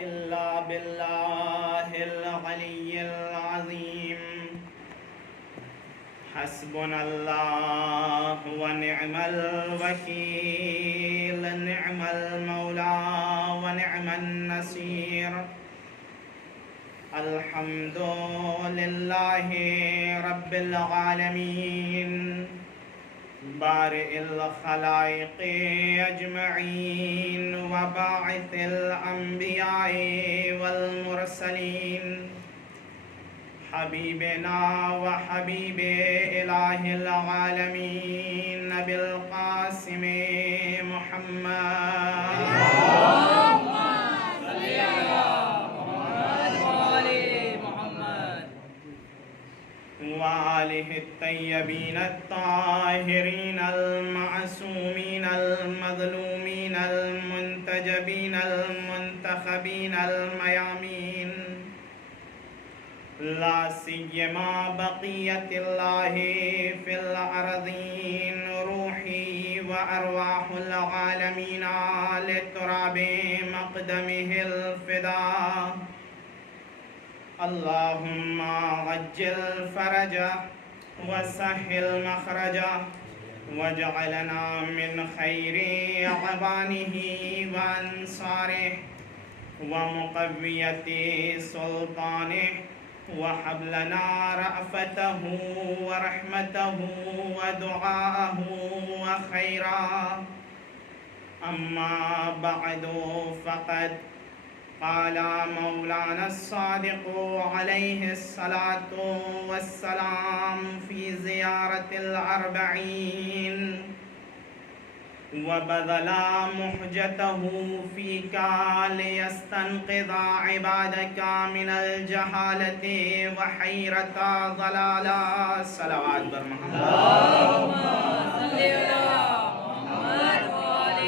إلا بالله العلي العظيم حسبنا الله ونعم الوكيل نعم المولى ونعم النصير الحمد لله رب العالمين بارئ الخلائق أجمعين وباعث الأنبياء والمرسلين حبيبنا وحبيب إله العالمين أبي القاسم محمد اللهم صل على محمد وآل محمد وآله الطيبين الطاهرين المعصومين المظلومين المنتجبين المنتخبين الميامين لا سيما بقية الله في الأرضين روحي وأرواح العالمين لتراب مقدمه الفداء اللهم عجل فرجه وسهل مخرجه واجعلنا من خير عبانه وأنصاره ومقوية سلطانه وهب لنا رأفته ورحمته ودعاءه وخيرا أما بعد فقد قال مولانا الصادق عليه الصلاة والسلام في زيارة الأربعين وبذل محجته فيك ليستنقذ عبادك من الجهالة وحيرة ضلالة صلوات بر محمد اللهم صل على محمد وآل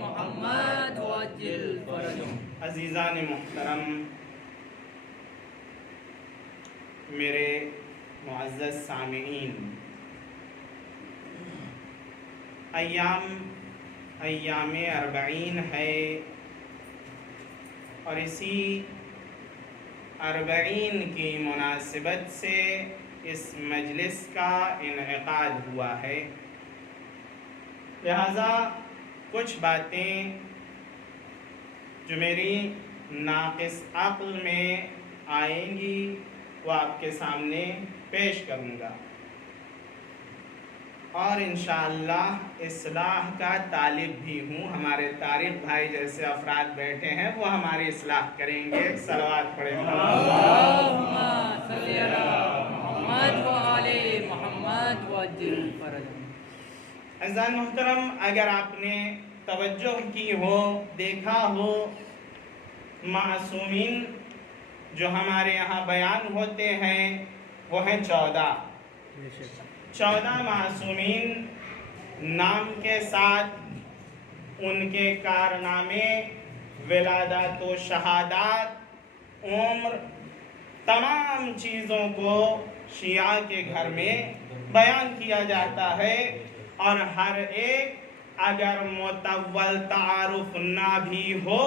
محمد وعجل فرجهم عزیزان محترم میرے معزز سامعین ایام اربعین ہے اور اسی اربعین کی مناسبت سے اس مجلس کا انعقاد ہوا ہے، لہذا کچھ باتیں جو میری ناقص عقل میں آئیں گی وہ آپ کے سامنے پیش کروں گا، اور انشاءاللہ اصلاح کا طالب بھی ہوں۔ ہمارے طارق بھائی جیسے افراد بیٹھے ہیں وہ ہماری اصلاح کریں گے۔ صلوات پڑھیں۔ اللهم صل على محمد وآل محمد وعجل فرجهم عزیزان محترم، اگر آپ نے توجہ کی ہو، دیکھا ہو، معصومین جو ہمارے یہاں بیان ہوتے ہیں وہ ہیں 14 معصومین، نام کے ساتھ ان کے کارنامے، ولادت و شہادات، عمر، تمام چیزوں کو شیعہ کے گھر میں بیان کیا جاتا ہے، اور ہر ایک اگر مطول تعارف نہ بھی ہو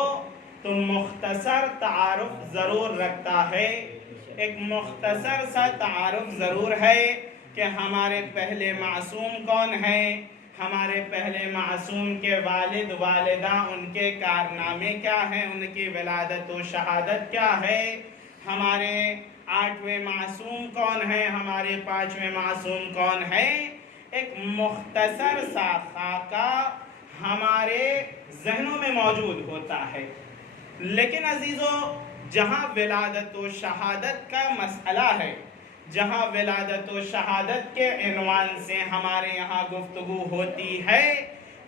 تو مختصر تعارف ضرور رکھتا ہے۔ ایک مختصر سا تعارف ضرور ہے کہ ہمارے پہلے معصوم کون ہیں، ہمارے پہلے معصوم کے والد والدہ، ان کے کارنامے کیا ہیں، ان کی ولادت و شہادت کیا ہے، ہمارے 8ویں معصوم کون ہیں، ہمارے 5ویں معصوم کون ہیں۔ ایک مختصر سا خاکہ ہمارے ذہنوں میں موجود ہوتا ہے، لیکن عزیزو جہاں ولادت و شہادت کا مسئلہ ہے، جہاں ولادت و شہادت کے عنوان سے ہمارے یہاں گفتگو ہوتی ہے،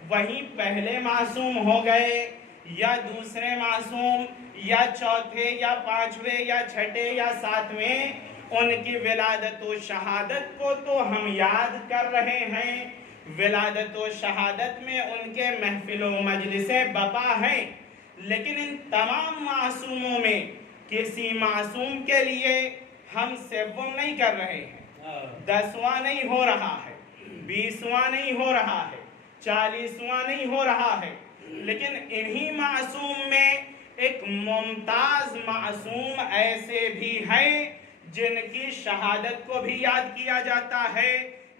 وہیں پہلے معصوم ہو گئے یا دوسرے معصوم یا چوتھے یا 5ویں یا 6ٹھے یا 7ویں، ان کی ولادت و شہادت کو تو ہم یاد کر رہے ہیں، ولادت و شہادت میں ان کے محفل و مجلسیں بپا ہیں، لیکن ان تمام معصوموں میں کسی معصوم کے لیے ہم 7 نہیں کر رہے ہیں، 10واں نہیں ہو رہا ہے، 20واں نہیں ہو رہا ہے، 40واں نہیں ہو رہا ہے، لیکن انہی معصوم میں ایک ممتاز معصوم ایسے بھی ہیں جن کی شہادت کو بھی یاد کیا جاتا ہے،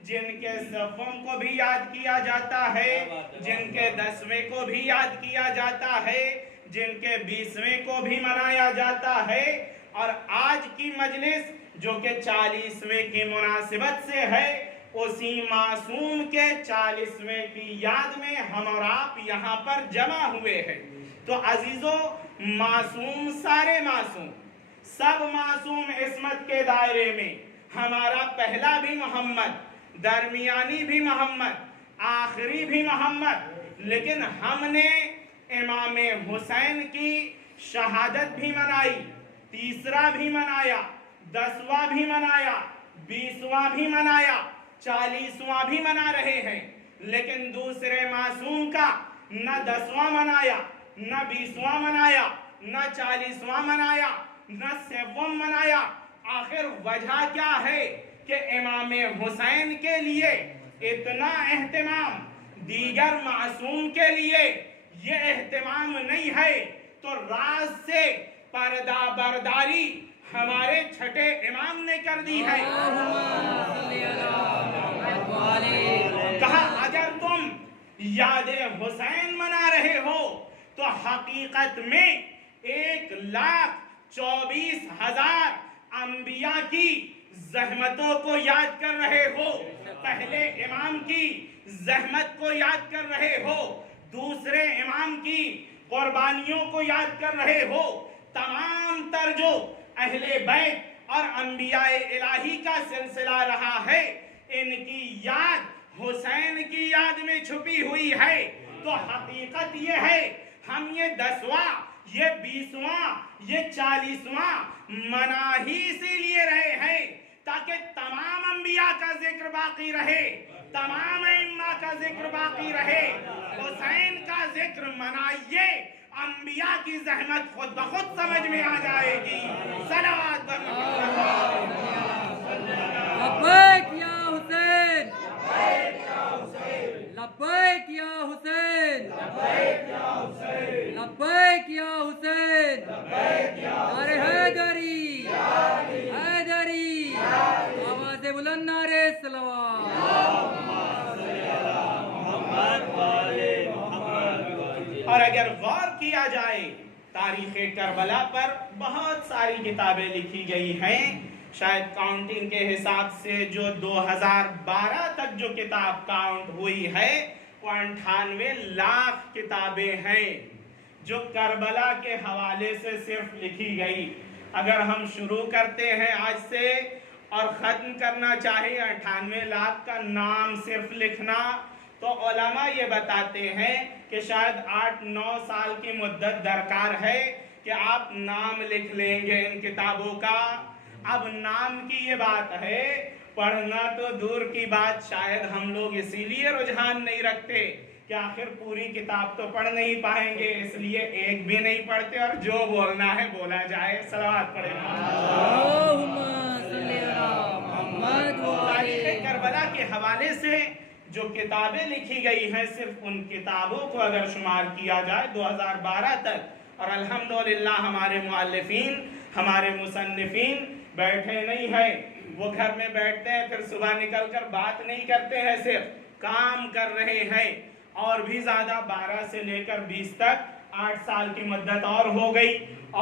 جن کے صفوں کو بھی یاد کیا جاتا ہے، جن کے 10ویں کو بھی یاد کیا جاتا ہے، جن کے 20ویں کو بھی منایا جاتا ہے۔ اور آج کی مجلس جو کہ 40ویں کی مناسبت سے ہے، اسی معصوم کے 40ویں کی یاد میں ہم اور آپ یہاں پر جمع ہوئے ہیں۔ تو عزیزو، معصوم سارے معصوم، سب معصوم عصمت کے دائرے میں، ہمارا پہلا بھی محمد، درمیانی بھی محمد، آخری بھی محمد، لیکن ہم نے امام حسین کی شہادت بھی منائی، 30واں بھی منایا، 10واں بھی منایا، 20واں بھی منایا، 40واں بھی منا رہے ہیں، لیکن دوسرے معصوم کا نہ 10واں منایا، نہ 20واں منایا، نہ 40واں منایا، نہ 7واں منایا۔ آخر وجہ کیا ہے کہ امام حسین کے لیے اتنا اہتمام، دیگر معصوم کے لیے یہ اہتمام نہیں ہے؟ تو راز سے پردہ برداری ہمارے چھٹے امام نے کر دی ہے۔ کہا اگر تم یاد حسین منا رہے ہو تو حقیقت میں 1,24,000 انبیاء کی زحمتوں کو یاد کر رہے ہو، پہلے امام کی زحمت کو یاد کر رہے ہو، دوسرے امام کی قربانیوں کو یاد کر رہے ہو، تمام تر جو اہل بیت اور انبیاء الہی کا سلسلہ رہا ہے، ان کی یاد حسین کی یاد میں چھپی ہوئی ہے۔ تو حقیقت یہ ہے ہم یہ 10واں، یہ 20واں، یہ 40واں منا ہی اسی لیے رہے ہیں تاکہ تمام انبیاء کا ذکر باقی رہے، تمام ائمہ کا ذکر باقی رہے۔ حسین کا ذکر منائیے، انبیاء کی زحمت خود بخود سمجھ میں آ جائے گی۔ صلوات لبیک یا حسین، لبیک یا حسین، لبیک یا حسین، نعرہ حیدری، حیدری، آواز بلند نعرہ صلوات۔ اور اگر غور کیا جائے تاریخ کربلا پر بہت ساری کتابیں لکھی گئی ہیں، شاید کاؤنٹنگ کے حساب سے جو 2012 تک جو کتاب کاؤنٹ ہوئی ہے وہ 98 لاکھ کتابیں ہیں جو کربلا کے حوالے سے صرف لکھی گئی۔ اگر ہم شروع کرتے ہیں آج سے اور ختم کرنا چاہیے 98 لاکھ کا نام صرف لکھنا، تو علماء یہ بتاتے ہیں کہ شاید 8-9 سال کی مدت درکار ہے کہ آپ نام لکھ لیں گے ان کتابوں کا۔ اب نام کی یہ بات ہے، پڑھنا تو دور کی بات، شاید ہم لوگ اسی لیے رجحان نہیں رکھتے کہ آخر پوری کتاب تو پڑھ نہیں پائیں گے، اس لیے ایک بھی نہیں پڑھتے اور جو بولنا ہے بولا جائے۔ صلوات پڑھیں۔ تاریخ کربلا کے حوالے سے جو کتابیں لکھی گئی ہیں، صرف ان کتابوں کو اگر شمار کیا جائے 2012 تک، اور الحمدللہ ہمارے مؤلفین، ہمارے مصنفین بیٹھے نہیں ہیں، وہ گھر میں بیٹھتے ہیں، پھر صبح نکل کر بات نہیں کرتے ہیں، صرف کام کر رہے ہیں، اور بھی زیادہ 12 سے لے کر 20 تک 8 سال کی مدت اور ہو گئی،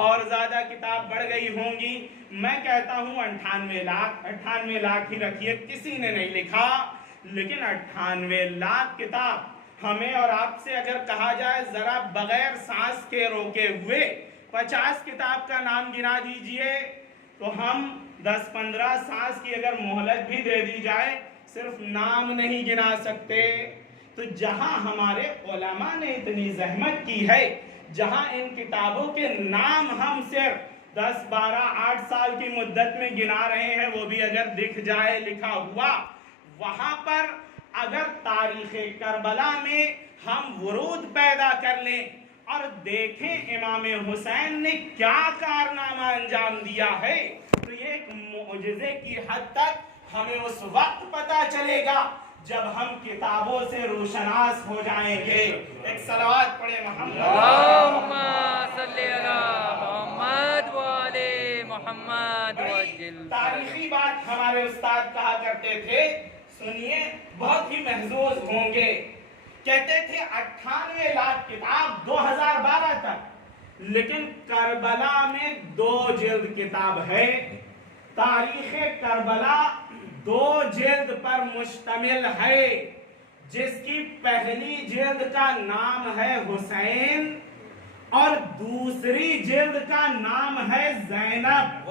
اور زیادہ کتاب بڑھ گئی ہوں گی۔ میں کہتا ہوں 98 لاکھ ہی رکھیے، کسی نے نہیں لکھا، لیکن 98 لاکھ کتاب ہمیں اور آپ سے اگر کہا جائے ذرا بغیر سانس کے روکے ہوئے 50 کتاب کا نام گنا دیجئے، تو ہم 10-15 سانس کی اگر مہلت بھی دے دی جائے صرف نام نہیں گنا سکتے۔ تو جہاں ہمارے علماء نے اتنی زحمت کی ہے، جہاں ان کتابوں کے نام ہم صرف 10-12-8 سال کی مدت میں گنا رہے ہیں، وہ بھی اگر دکھ جائے لکھا ہوا، وہاں پر اگر تاریخ کربلا میں ہم ورود پیدا کر لیں اور دیکھیں امام حسین نے کیا کارنامہ انجام دیا ہے، تو یہ ایک معجزے کی حد تک ہمیں اس وقت پتا چلے گا جب ہم کتابوں سے روشناس ہو جائیں گے. ایک صلوات پڑھے محمد. اللہم صلی علی محمد وعلی محمد وجل. تاریخی بات ہمارے استاد کہا کرتے تھے, سنیے, بہت ہی محظوظ ہوں گے. کہتے تھے 98 لاکھ کتاب 2012 تک, لیکن کربلا میں 2 جلد کتاب ہے. تاریخ کربلا 2 جلد پر مشتمل ہے, جس کی پہلی جلد کا نام ہے حسین اور دوسری جلد کا نام ہے زینب.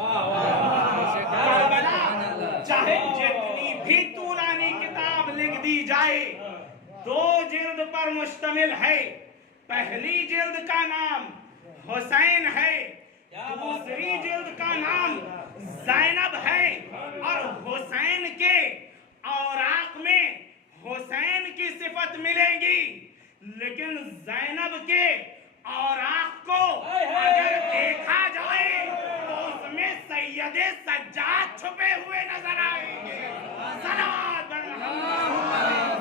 کربلا چاہے جتنی بھی طولانی کتاب لکھ دی جائے 2 جلد پر مشتمل ہے. پہلی جلد کا نام حسین ہے, دوسری جلد کا نام زینب ہے, اور حسین کے اوراق میں حسین کی صفت ملے گی, لیکن زینب کے اوراق کو اگر دیکھا جائے تو اس میں سید سجاد چھپے ہوئے نظر آئیں گے. صلوات بر محمد.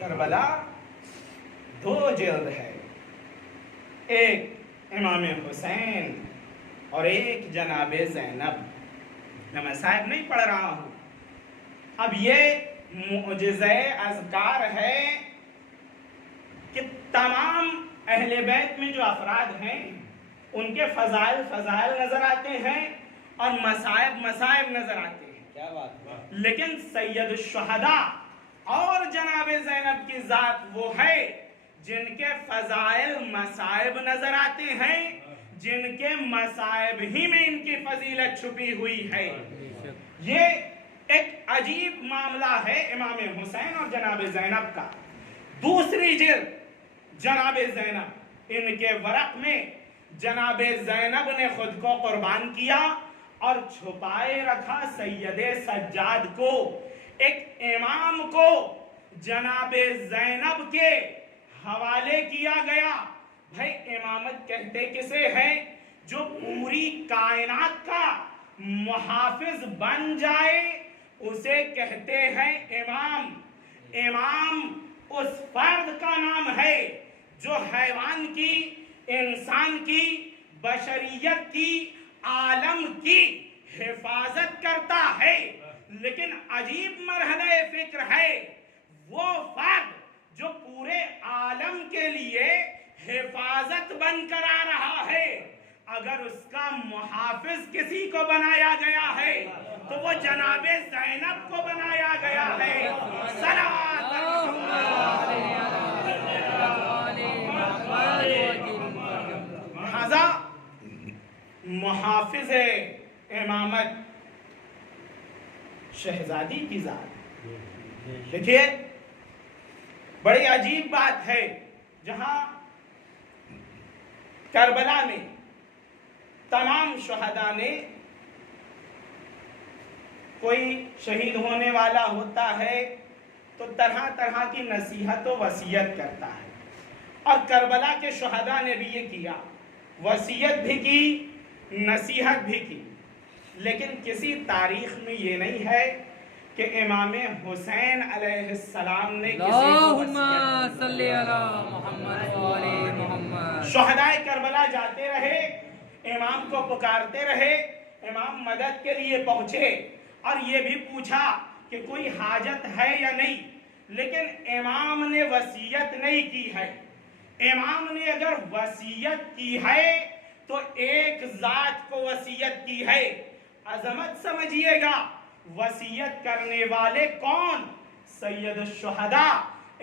کربلا 2 جلد ہے, ایک امام حسین اور ایک جناب زینب. میں مصائب نہیں پڑھ رہا ہوں. اب یہ معجزہ اذکار ہے کہ تمام اہل بیت میں جو افراد ہیں ان کے فضائل نظر آتے ہیں اور مصائب نظر آتے ہیں. کیا بات. لیکن سید الشہداء اور جناب زینب کی ذات وہ ہے جن کے فضائل مصائب نظر آتے ہیں, جن کے مصائب ہی میں ان کی فضیلت چھپی ہوئی ہے. یہ ایک عجیب معاملہ ہے امام حسین اور جناب زینب کا. دوسری جلد جناب زینب, ان کے ورق میں جناب زینب نے خود کو قربان کیا اور چھپائے رکھا سید سجاد کو. ایک امام کو جناب زینب کے حوالے کیا گیا. بھائی امامت کہتے کسے ہیں؟ جو پوری کائنات کا محافظ بن جائے اسے کہتے ہیں امام. امام اس فرد کا نام ہے جو حیوان کی, انسان کی, بشریت کی, عالم کی حفاظت کرتا ہے. لیکن عجیب مرحلہ فکر ہے وہ فرد جو پورے عالم کے لیے حفاظت بن کر آ رہا ہے, اگر اس کا محافظ کسی کو بنایا گیا ہے تو وہ جناب زینب کو بنایا گیا ہے. صلوات لہذا محافظ امامت شہزادی کی ذات. دیکھیے بڑی عجیب بات ہے, جہاں کربلا میں تمام شہداء نے کوئی شہید ہونے والا ہوتا ہے تو طرح طرح کی نصیحت و وصیت کرتا ہے, اور کربلا کے شہداء نے بھی یہ کیا, وصیت بھی کی, نصیحت بھی کی. لیکن کسی تاریخ میں یہ نہیں ہے کہ امام حسین علیہ السلام نے اللہم صلی علی محمد وعلی محمد. شہدائے کربلا جاتے رہے, امام کو پکارتے رہے, امام مدد کے لیے پہنچے اور یہ بھی پوچھا کہ کوئی حاجت ہے یا نہیں, لیکن امام نے وصیت نہیں کی ہے. امام نے اگر وصیت کی ہے تو ایک ذات کو وصیت کی ہے. عظمت سمجھیے گا, وصیت کرنے والے کون؟ سید الشہداء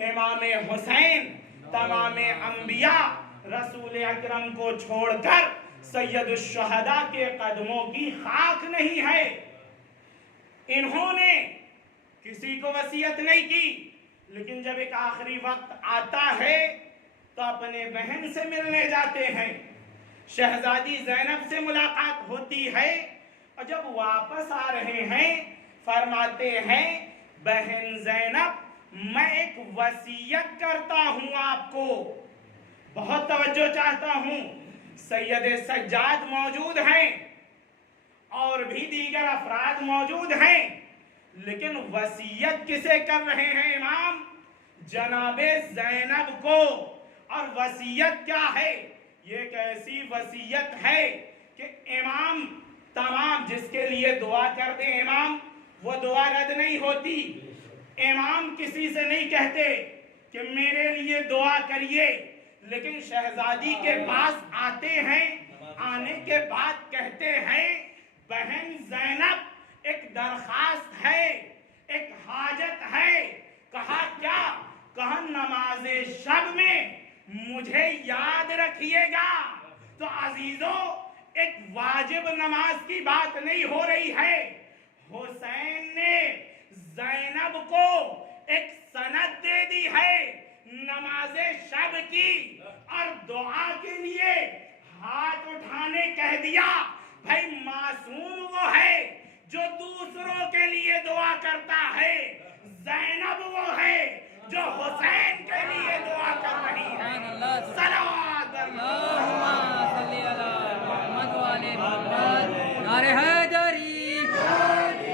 امام حسین. تمام انبیاء رسول اکرم کو چھوڑ کر سید الشہداء کے قدموں کی خاک نہیں ہے. انہوں نے کسی کو وصیت نہیں کی, لیکن جب ایک آخری وقت آتا ہے تو اپنے بہن سے ملنے جاتے ہیں. شہزادی زینب سے ملاقات ہوتی ہے, اور جب واپس آ رہے ہیں فرماتے ہیں بہن زینب میں ایک وصیت کرتا ہوں آپ کو. بہت توجہ چاہتا ہوں. سید سجاد موجود ہیں اور بھی دیگر افراد موجود ہیں, لیکن وصیت کسے کر رہے ہیں امام؟ جناب زینب کو. اور وصیت کیا ہے؟ یہ ایک ایسی وصیت ہے کہ امام تمام جس کے لیے دعا کر دیں امام, وہ دعا رد نہیں ہوتی. امام کسی سے نہیں کہتے کہ میرے لیے دعا کریے, لیکن شہزادی کے پاس آتے ہیں, آنے کے بعد کہتے ہیں بہن زینب ایک درخواست ہے, ایک حاجت ہے. کہا کیا؟ کہا نماز شب میں مجھے یاد رکھیے گا. تو عزیزوں ایک واجب نماز کی بات نہیں ہو رہی ہے. حسین نے زینب کو ایک سند دے دی ہے نماز شب کی, اور دعا کے لیے ہاتھ اٹھانے کہہ دیا. بھائی معصوم وہ ہے جو دوسروں کے لیے دعا کرتا ہے, زینب وہ ہے جو حسین کے لیے دعا کر رہی ہے. صلوات اللہم صلی علی محمد و آل محمد. نعرہ حیدری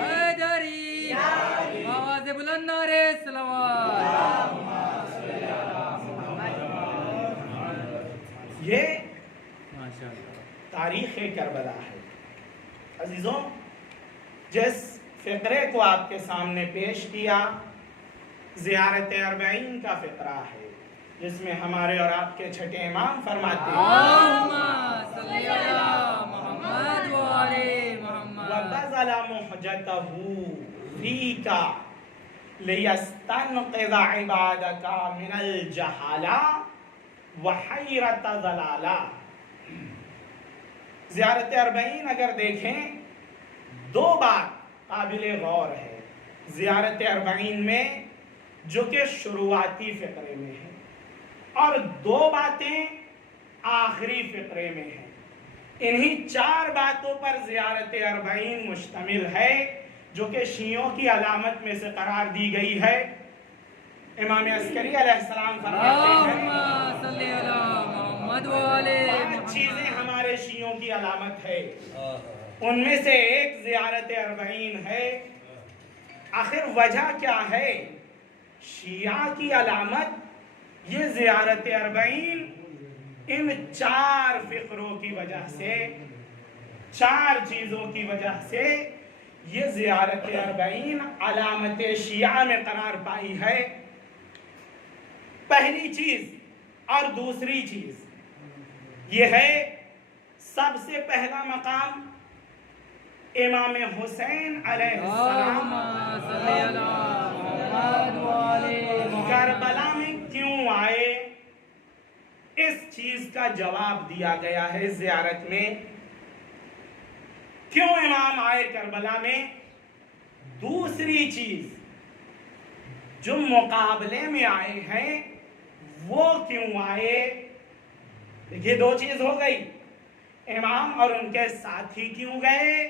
حیدری, آواز بلند نعرہ صلوات. یہ تاریخ کربلا ہے. عزیزوں جس فقرے کو آپ کے سامنے پیش کیا زیارت اربعین کا فقرہ ہے, جس میں ہمارے اور آپ کے چھٹے امام فرماتے ہیں اللہم صلی علی محمد و آل محمد. وَبَذَلَ مُحْجَتَهُ فِيكَ لِيَسْتَنْقِذَ عِبَادَكَ مِنَ الْجَهَالَةِ وَحَيْرَةَ ضَلَالَةِ. زیارت اربعین اگر دیکھیں دو بات قابل غور ہے زیارت اربعین میں, جو کہ شروعاتی فقرے میں ہے, اور دو باتیں آخری فقرے میں ہیں. انہی چار باتوں پر زیارت اربعین مشتمل ہے, جو کہ شیعوں کی علامت میں سے قرار دی گئی ہے. امام عسکری علیہ السلام فرماتے ہیں اللہم صلی علی محمد و آل پانچ محمد. چیزیں ہمارے شیعوں کی علامت ہے, ان میں سے ایک زیارت اربعین ہے. آخر وجہ کیا ہے؟ شیعہ کی علامت یہ زیارت اربعین ان چار فقروں کی وجہ سے, چار چیزوں کی وجہ سے یہ زیارت اربعین علامت شیعہ میں قرار پائی ہے. پہلی چیز اور دوسری چیز یہ ہے, سب سے پہلا مقام امام حسین علیہ السلام اللہم صلی علی محمد و آل محمد. کربلا میں کیوں آئے, اس چیز کا جواب دیا گیا ہے زیارت میں. کیوں امام آئے کربلا میں؟ دوسری چیز جو مقابلے میں آئے ہیں وہ کیوں آئے؟ یہ دو چیز ہو گئی, امام اور ان کے ساتھی کیوں گئے,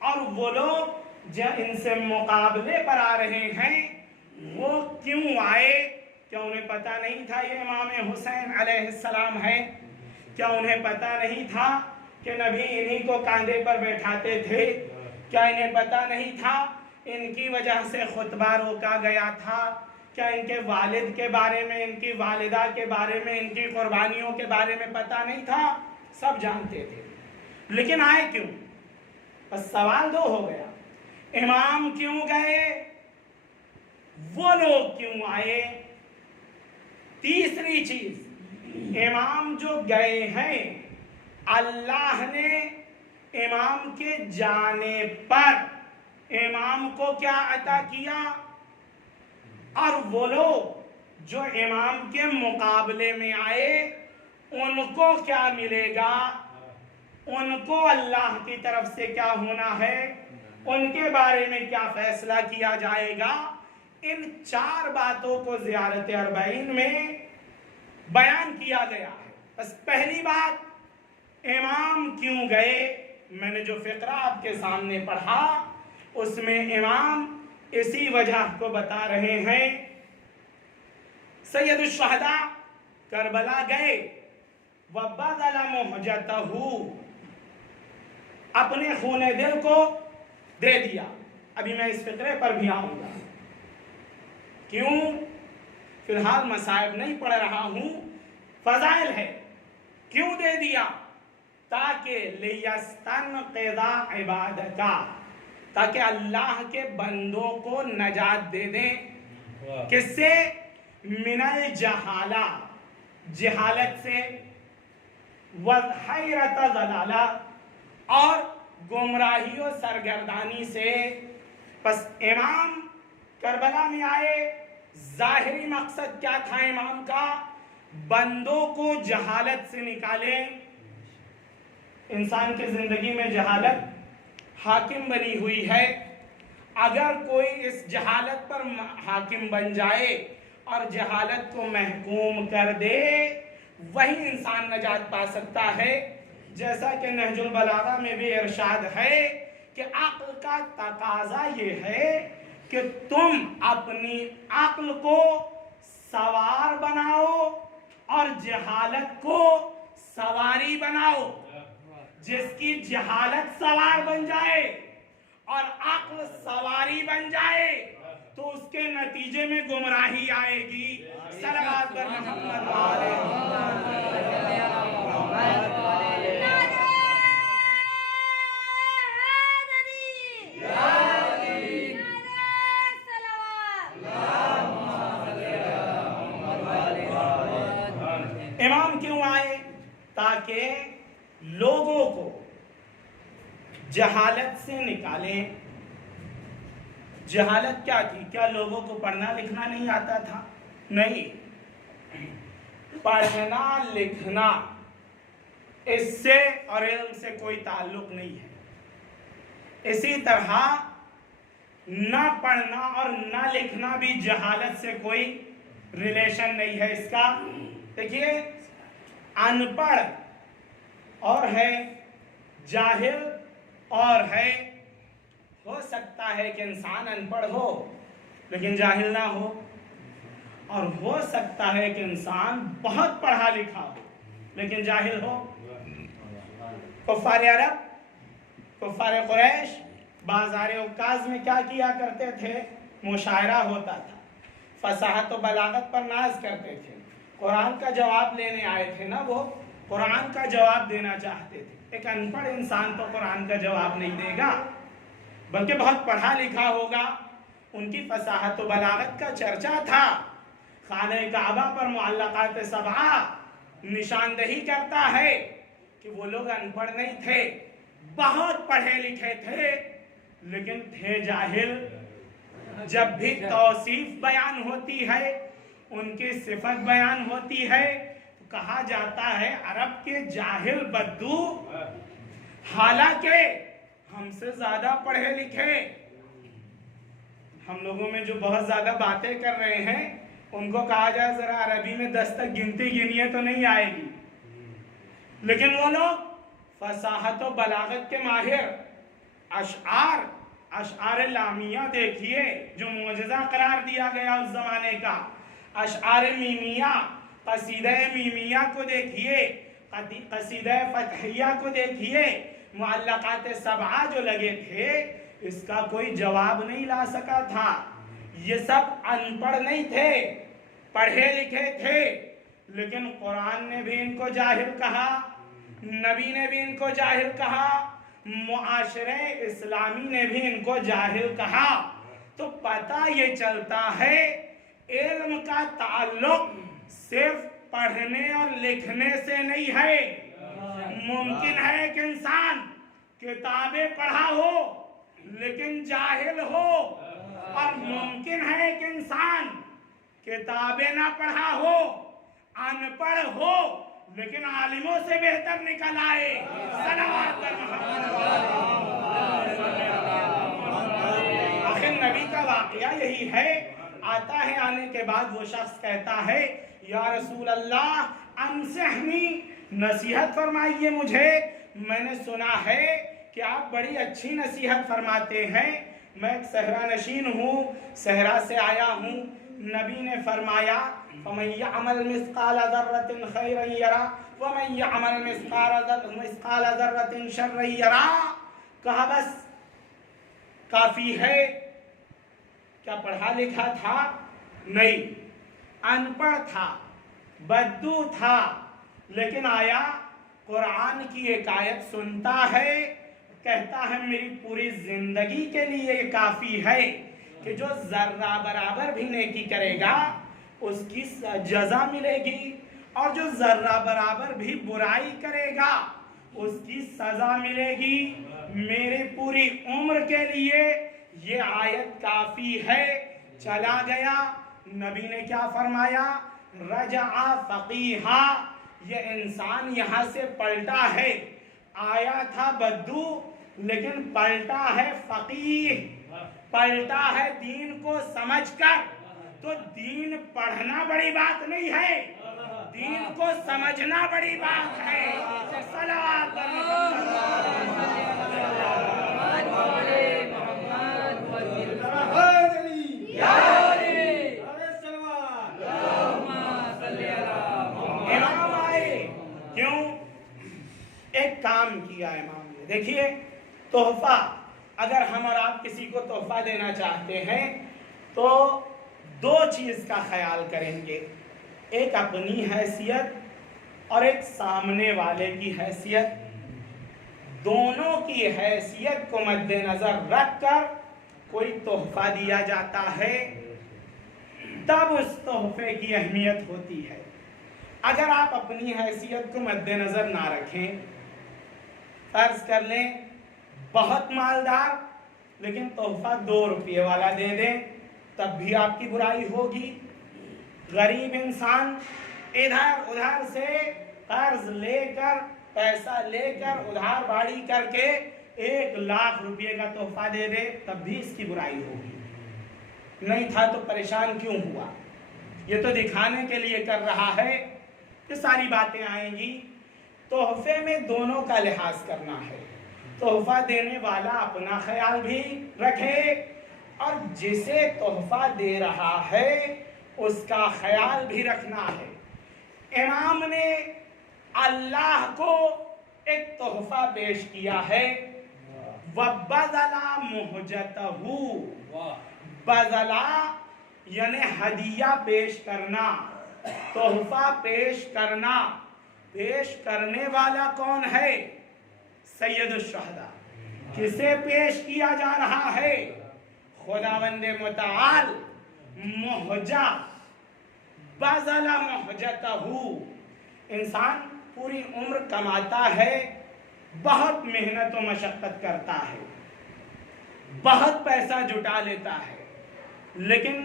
اور وہ لوگ جو ان سے مقابلے پر آ رہے ہیں وہ کیوں آئے؟ کیا انہیں پتا نہیں تھا یہ امام حسین علیہ السلام ہے؟ کیا انہیں پتا نہیں تھا کہ نبی انہی کو کاندھے پر بیٹھاتے تھے؟ کیا انہیں پتا نہیں تھا ان کی وجہ سے خطبہ روکا گیا تھا؟ کیا ان کے والد کے بارے میں, ان کی والدہ کے بارے میں, ان کی قربانیوں کے بارے میں پتا نہیں تھا؟ سب جانتے تھے, لیکن آئے کیوں؟ بس سوال دو ہو گیا, امام کیوں گئے, وہ لوگ کیوں آئے. تیسری چیز, امام جو گئے ہیں اللہ نے امام کے جانے پر امام کو کیا عطا کیا, اور وہ لوگ جو امام کے مقابلے میں آئے ان کو کیا ملے گا, ان کو اللہ کی طرف سے کیا ہونا ہے, ان کے بارے میں کیا فیصلہ کیا جائے گا. ان چار باتوں کو زیارت اربعین میں بیان کیا گیا ہے. بس پہلی بات امام کیوں گئے, میں نے جو فقرہ آپ کے سامنے پڑھا اس میں امام اسی وجہ کو بتا رہے ہیں. سید الشہداء کربلا گئے، وَبَذَلَ مُحْجَتَهُ، اپنے خون دل کو دے دیا. ابھی میں اس فقرے پر بھی آؤں گا. کیوں؟ فی الحال مصائب نہیں پڑھ رہا ہوں، فضائل ہے. کیوں دے دیا؟ تاکہ لِيَسْتَنْقِذَ عِبَادَكَ، تاکہ اللہ کے بندوں کو نجات دے دیں. کس سے؟ من الجہالہ، جہالت سے، وَالْحَيْرَةَ ضَلَالَہ، اور گمراہی و سرگردانی سے. پس امام کربلا میں آئے. ظاہری مقصد کیا تھا امام کا؟ بندوں کو جہالت سے نکالیں. انسان کی زندگی میں جہالت حاکم بنی ہوئی ہے. اگر کوئی اس جہالت پر حاکم بن جائے اور جہالت کو محکوم کر دے، وہی انسان نجات پا سکتا ہے. جیسا کہ نہج البلاغہ میں بھی ارشاد ہے کہ عقل کا تقاضا یہ ہے کہ تم اپنی عقل کو سوار بناؤ اور جہالت کو سواری بناؤ. جس کی جہالت سوار بن جائے اور عقل سواری بن جائے تو اس کے نتیجے میں گمراہی آئے گی. صلوات بر محمد امام کیوں آئے؟ تاکہ لوگوں کو جہالت سے نکالیں. جہالت کیا تھی؟ کیا لوگوں کو پڑھنا لکھنا نہیں آتا تھا؟ نہیں. پڑھنا لکھنا اس سے اور علم سے کوئی تعلق نہیں ہے. اسی طرح نہ پڑھنا اور نہ لکھنا بھی جہالت سے کوئی ریلیشن نہیں ہے اس کا. دیکھیے، ان پڑھ اور ہے، جاہل اور ہے. ہو سکتا ہے کہ انسان ان پڑھ ہو لیکن جاہل نہ ہو، اور ہو سکتا ہے کہ انسان بہت پڑھا لکھا ہو لیکن جاہل ہو. کفار عرب، کفار قریش بازار عکاظ میں کیا کیا کرتے تھے؟ مشاعرہ ہوتا تھا، فصاحت و بلاغت پر ناز کرتے تھے. قرآن کا جواب لینے آئے تھے نا، وہ قرآن کا جواب دینا چاہتے تھے. ایک ان پڑھ انسان تو قرآن کا جواب نہیں دے گا، بلکہ بہت پڑھا لکھا ہوگا. ان کی فصاحت و بلاغت کا چرچا تھا. خانہ کعبہ پر معلقات سبعہ نشاندہی کرتا ہے کہ وہ لوگ ان پڑھ نہیں تھے، بہت پڑھے لکھے تھے لیکن تھے جاہل. جب بھی توصیف بیان ہوتی ہے، ان کی صفت بیان ہوتی ہے، تو کہا جاتا ہے عرب کے جاہل بدو، حالانکہ ہم سے زیادہ پڑھے لکھے. ہم لوگوں میں جو بہت زیادہ باتیں کر رہے ہیں ان کو کہا جائے ذرا عربی میں 10 تک گنتی گنیے تو نہیں آئے گی، لیکن وہ لوگ فصاحت و بلاغت کے ماہر. اشعار لامیہ دیکھیے جو معجزہ قرار دیا گیا اس زمانے کا. اشعار میمیہ، قصیدہ میمیہ کو دیکھیے، قصیدہ فتحیہ کو دیکھیے. معلقات سبعہ جو لگے تھے اس کا کوئی جواب نہیں لا سکا تھا. یہ سب ان پڑھ نہیں تھے، پڑھے لکھے تھے، لیکن قرآن نے بھی ان کو جاہل کہا، نبی نے بھی ان کو جاہل کہا، معاشرہ اسلامی نے بھی ان کو جاہل کہا. تو پتہ یہ چلتا ہے علم کا تعلق صرف پڑھنے اور لکھنے سے نہیں ہے. ممکن ہے کہ انسان کتابیں پڑھا ہو لیکن جاہل ہو، اور ممکن ہے کہ انسان کتابیں نہ پڑھا ہو، ان پڑھ ہو لیکن عالموں سے بہتر نکل آئے. صلوات پر محمد. آخر نبی کا واقعہ یہی ہے. آتا ہے، آنے کے بعد وہ شخص کہتا ہے یا رسول اللہ انصحنی، نصیحت فرمائیے مجھے. میں نے سنا ہے کہ آپ بڑی اچھی نصیحت فرماتے ہیں، میں ایک صحرا نشین ہوں، صحرا سے آیا ہوں. نبی نے فرمایا فَمَن يَعْمَلْ مِثْقَالَ ذَرَّةٍ خَيْرًا يَرَهُ وَمَن يَعْمَلْ مِثْقَالَ ذَرَّةٍ شَرًّا يَرَهُ. کہا بس کافی ہے. کیا پڑھا لکھا تھا؟ نہیں، ان پڑھ تھا، بدو تھا، لیکن آیا قرآن کی ایک آیت سنتا ہے، کہتا ہے میری پوری زندگی کے لیے یہ کافی ہے کہ جو ذرہ برابر بھی نیکی کرے گا اس کی جزا ملے گی، اور جو ذرہ برابر بھی برائی کرے گا اس کی سزا ملے گی. میری پوری عمر کے لیے یہ آیت کافی ہے. چلا گیا. نبی نے کیا فرمایا؟ رجع فقیہا. یہ انسان یہاں سے پلٹا ہے. آیا تھا بدو لیکن پلٹا ہے فقیہ، پلٹا ہے دین کو سمجھ کر. تو دین پڑھنا بڑی بات نہیں ہے، دین کو سمجھنا بڑی بات ہے. صلوات امام آئے. کیوں؟ ایک کام کیا امام نے. دیکھیے تحفہ، اگر ہم اور آپ کسی کو تحفہ دینا چاہتے ہیں تو دو چیز کا خیال کریں گے، ایک اپنی حیثیت اور ایک سامنے والے کی حیثیت. دونوں کی حیثیت کو مد نظر رکھ کر کوئی تحفہ دیا جاتا ہے، تب اس تحفے کی اہمیت ہوتی ہے. اگر آپ اپنی حیثیت کو مد نظر نہ رکھیں، فرض کر لیں بہت مالدار لیکن تحفہ 2 روپے والا دے دیں، تب بھی آپ کی برائی ہوگی. غریب انسان ادھر ادھر سے قرض لے کر، پیسہ لے کر، ادھار باڑی کر کے 1 لاکھ روپے کا تحفہ دے دے، تب بھی اس کی برائی ہوگی. نہیں تھا تو پریشان کیوں ہوا؟ یہ تو دکھانے کے لیے کر رہا ہے. یہ ساری باتیں آئیں گی. تحفے میں دونوں کا لحاظ کرنا ہے. تحفہ دینے والا اپنا خیال بھی رکھے اور جسے تحفہ دے رہا ہے اس کا خیال بھی رکھنا ہے. امام نے اللہ کو ایک تحفہ پیش کیا ہے. وَبَذَلَ مُحْجَتَهُ. بذلا یعنی ہدیہ پیش کرنا، تحفہ پیش کرنا. پیش کرنے والا کون ہے؟ سید الشہداء. کسے پیش کیا جا رہا ہے؟ خداوند متعال. محجہ، بذل محجتہ. انسان پوری عمر کماتا ہے، بہت محنت و مشقت کرتا ہے، بہت پیسہ جٹا لیتا ہے، لیکن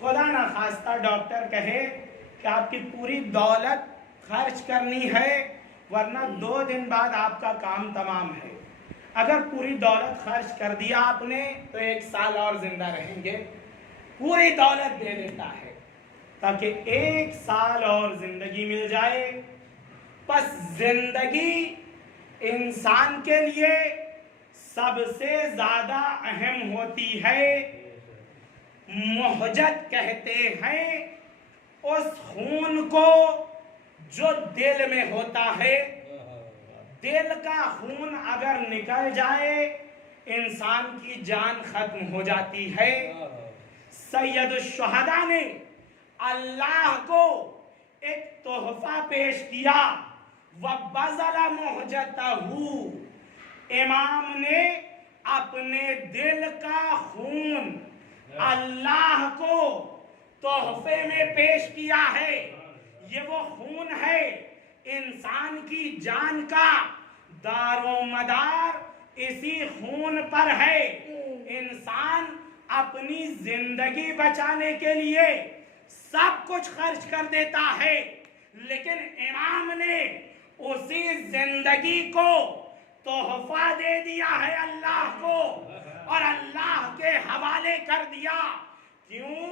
خدا نخواستہ ڈاکٹر کہے کہ آپ کی پوری دولت خرچ کرنی ہے ورنہ 2 دن بعد آپ کا کام تمام ہے. اگر پوری دولت خرچ کر دیا آپ نے تو 1 سال اور زندہ رہیں گے. پوری دولت دے دیتا ہے تاکہ 1 سال اور زندگی مل جائے. پس زندگی انسان کے لیے سب سے زیادہ اہم ہوتی ہے. محجت کہتے ہیں اس خون کو جو دل میں ہوتا ہے. دل کا خون اگر نکل جائے انسان کی جان ختم ہو جاتی ہے. سید الشہداء نے اللہ کو ایک تحفہ پیش کیا. وَبَذَلَ مُحْجَتَهُ. امام نے اپنے دل کا خون اللہ کو تحفے میں پیش کیا ہے. یہ وہ خون ہے، انسان کی جان کا دار و مدار اسی خون پر ہے. انسان اپنی زندگی بچانے کے لیے سب کچھ خرچ کر دیتا ہے، لیکن امام نے اسی زندگی کو تحفہ دے دیا ہے اللہ کو اور اللہ کے حوالے کر دیا. کیوں؟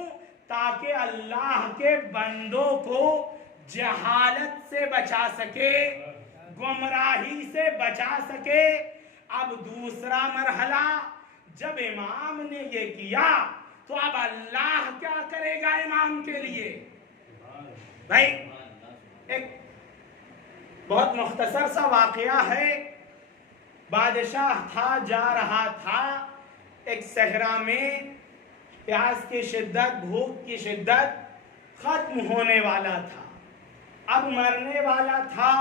تاکہ اللہ کے بندوں کو جہالت سے بچا سکے، گمراہی سے بچا سکے. اب دوسرا مرحلہ جب امام نے یہ کیا تو اب اللہ کیا کرے گا امام کے لیے؟ بھائی ایک بہت مختصر سا واقعہ ہے. بادشاہ تھا، جا رہا تھا ایک صحرا میں، پیاس کی شدت، بھوک کی شدت، ختم ہونے والا تھا، اب مرنے والا تھا.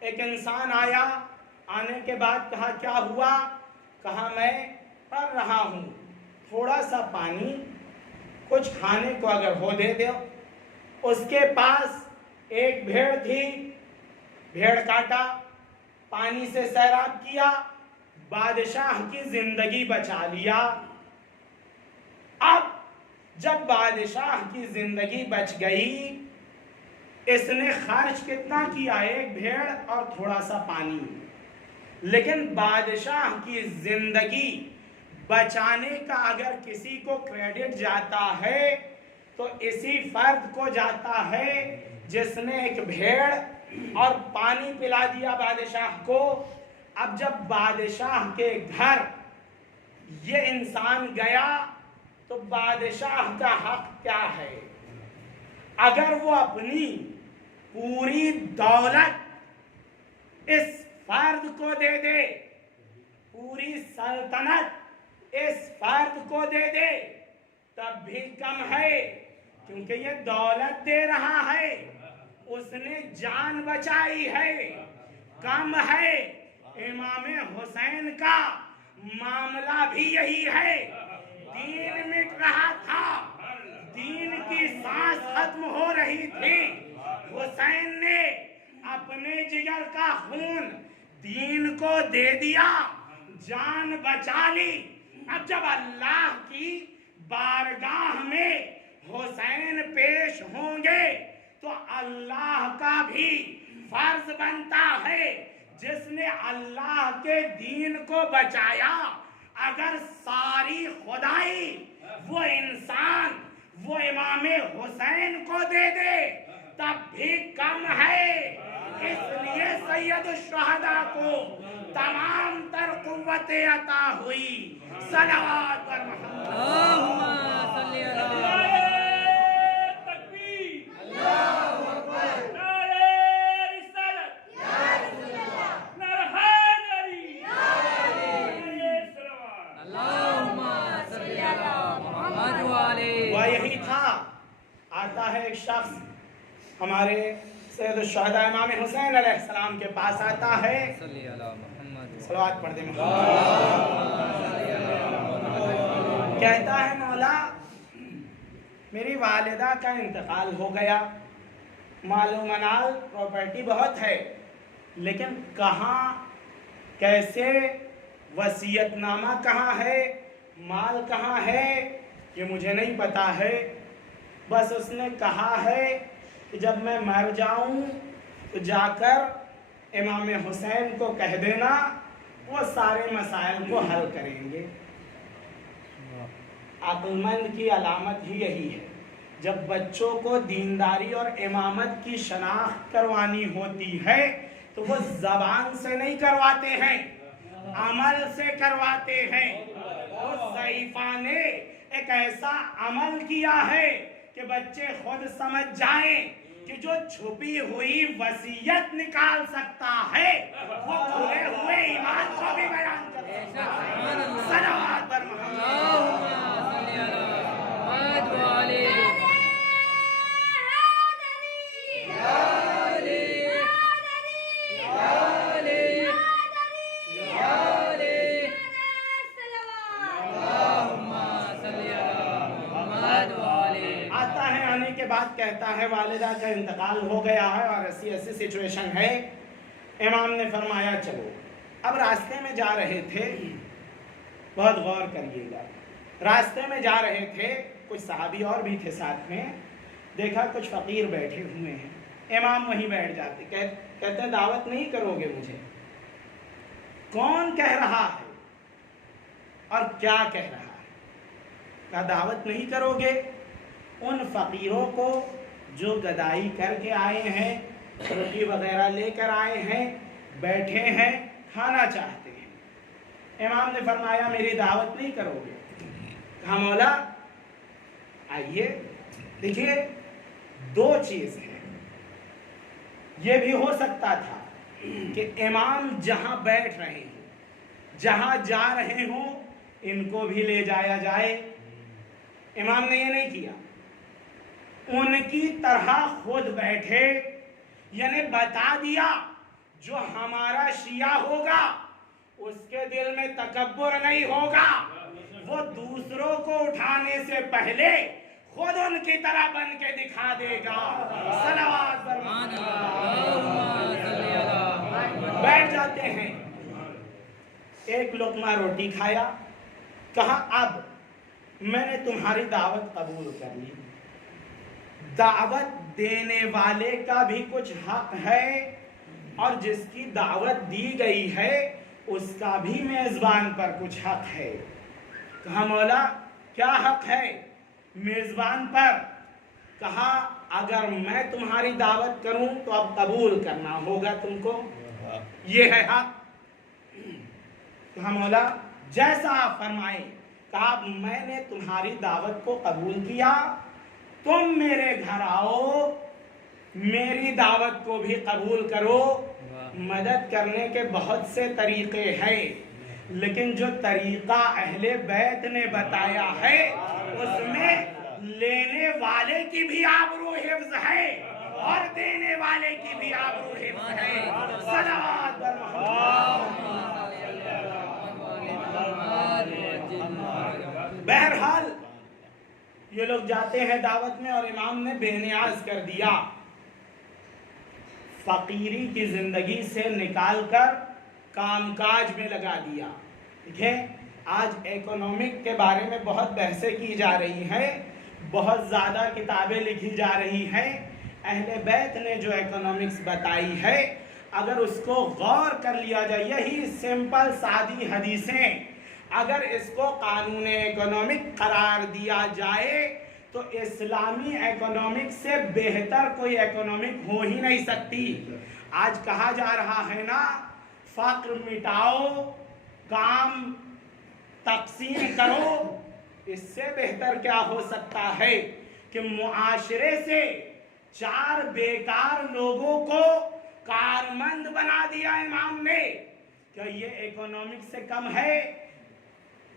ایک انسان آیا، آنے کے بعد کہا کیا ہوا؟ کہا میں پڑھ رہا ہوں، تھوڑا سا پانی کچھ کھانے کو اگر ہو دے دو. اس کے پاس ایک بھیڑ تھی، بھیڑ کاٹا، پانی سے سیراب کیا، بادشاہ کی زندگی بچا لیا. اب جب بادشاہ کی زندگی بچ گئی، اس نے خرچ کتنا کیا؟ ایک بھیڑ اور تھوڑا سا پانی. لیکن بادشاہ کی زندگی بچانے کا اگر کسی کو کریڈٹ جاتا ہے تو اسی فرد کو جاتا ہے جس نے ایک بھیڑ اور پانی پلا دیا بادشاہ کو. اب جب بادشاہ کے گھر یہ انسان گیا تو بادشاہ کا حق کیا ہے؟ اگر وہ اپنی پوری دولت اس فرد کو دے دے، پوری سلطنت اس فرد کو دے دے، تب بھی کم ہے، کیونکہ یہ دولت دے رہا ہے، اس نے جان بچائی ہے. کم ہے. امام حسین کا معاملہ بھی یہی ہے. دین مٹ رہا تھا، دین کی سانس ختم ہو رہی تھی، حسین نے اپنے جگر کا خون دین کو دے دیا، جان بچا لی. اب جب اللہ کی بارگاہ میں حسین پیش ہوں گے تو اللہ کا بھی فرض بنتا ہے، جس نے اللہ کے دین کو بچایا. اگر ساری خدائی وہ انسان وہ امام حسین کو دے دے تب بھی کم ہے. اس لیے سید الشہداء کو تمام تر قوتیں عطا ہوئی. صلوات پر محمد. اللہم صلی اللہ. یہی تھا. آتا ہے ایک شخص ہمارے سید الشہداء امام حسین علیہ السلام کے پاس آتا ہے. صلوات پڑھ دیں کہتا ہے مولا میری والدہ کا انتقال ہو گیا، مال و منال پراپرٹی بہت ہے، لیکن کہاں کیسے، وصیت نامہ کہاں ہے، مال کہاں ہے، یہ مجھے نہیں پتا ہے. بس اس نے کہا ہے کہ جب میں مر جاؤں تو جا کر امام حسین کو کہہ دینا، وہ سارے مسائل کو حل کریں گے. عقل مند کی علامت ہی یہی ہے. جب بچوں کو دینداری اور امامت کی شناخت کروانی ہوتی ہے تو وہ زبان سے نہیں کرواتے ہیں، عمل سے کرواتے ہیں. اور ضعیفہ نے ایک ایسا عمل کیا ہے کہ بچے خود سمجھ جائیں کہ جو چھپی ہوئی وصیت نکال سکتا ہے وہ کھلے ہوئے ایمان کو بھی بیان کر سکتا ہے. صلوات پر محمد. بات کہتا ہے والدہ کا انتقال ہو گیا ہے اور ایسی سچویشن ہے. امام نے فرمایا چلو. اب راستے میں جا رہے تھے، بہت غور کریے گا، راستے میں جا رہے تھے، کچھ صحابی اور بھی تھے ساتھ میں، دیکھا کچھ فقیر بیٹھے ہوئے ہیں. امام وہیں بیٹھ جاتے، کہتے ہیں دعوت نہیں کرو گے مجھے؟ کون کہہ رہا ہے اور کیا کہہ رہا ہے؟ کہا دعوت نہیں کرو گے ان فقیروں کو جو گدائی کر کے آئے ہیں، روٹی وغیرہ لے کر آئے ہیں، بیٹھے ہیں، کھانا چاہتے ہیں. امام نے فرمایا میری دعوت نہیں کرو گے؟ کہا مولا آئیے دیکھیے، دو چیز ہیں، یہ بھی ہو سکتا تھا کہ امام جہاں بیٹھ رہے ہوں، جہاں جا رہے ہوں، ان کو بھی لے جایا جائے۔ امام نے یہ نہیں کیا، ان کی طرح خود بیٹھے، یعنی بتا دیا جو ہمارا شیعہ ہوگا اس کے دل میں تکبر نہیں ہوگا، وہ دوسروں کو اٹھانے سے پہلے خود ان کی طرح بن کے دکھا دے گا۔ صلوات پر بیٹھ جاتے ہیں، ایک لقمہ روٹی کھایا، کہا اب میں نے تمہاری دعوت قبول کر لی۔ دعوت دینے والے کا بھی کچھ حق ہے، اور جس کی دعوت دی گئی ہے اس کا بھی میزبان پر کچھ حق ہے۔ کہا مولا کیا حق ہے میزبان پر؟ کہا اگر میں تمہاری دعوت کروں تو اب قبول کرنا ہوگا تم کو، یہ ہے حق۔ کہا مولا جیسا آپ فرمائیں۔ کہا میں نے تمہاری دعوت کو قبول کیا، تم میرے گھر آؤ، میری دعوت کو بھی قبول کرو۔ مدد کرنے کے بہت سے طریقے ہیں، لیکن جو طریقہ اہل بیت نے بتایا ہے اس میں لینے والے کی بھی آبرو حفظ ہے اور دینے والے کی بھی آبرو حفظ ہے۔ صلوات بر محمد۔ بہرحال یہ لوگ جاتے ہیں دعوت میں، اور امام نے بے نیاز کر دیا، فقیری کی زندگی سے نکال کر کام کاج میں لگا دیا۔ دیکھیں آج اکنامک کے بارے میں بہت بحثیں کی جا رہی ہیں، بہت زیادہ کتابیں لکھی جا رہی ہیں۔ اہل بیت نے جو اکنامکس بتائی ہے اگر اس کو غور کر لیا جائے، یہی سمپل سادی حدیثیں اگر اس کو قانون اکنامک قرار دیا جائے تو اسلامی اکنامک سے بہتر کوئی اکنامک ہو ہی نہیں سکتی۔ آج کہا جا رہا ہے نا فقر مٹاؤ، کام تقسیم کرو، اس سے بہتر کیا ہو سکتا ہے کہ معاشرے سے 4 بیکار لوگوں کو کارمند بنا دیا امام نے۔ کیا یہ اکنامک سے کم ہے؟